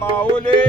माऊली.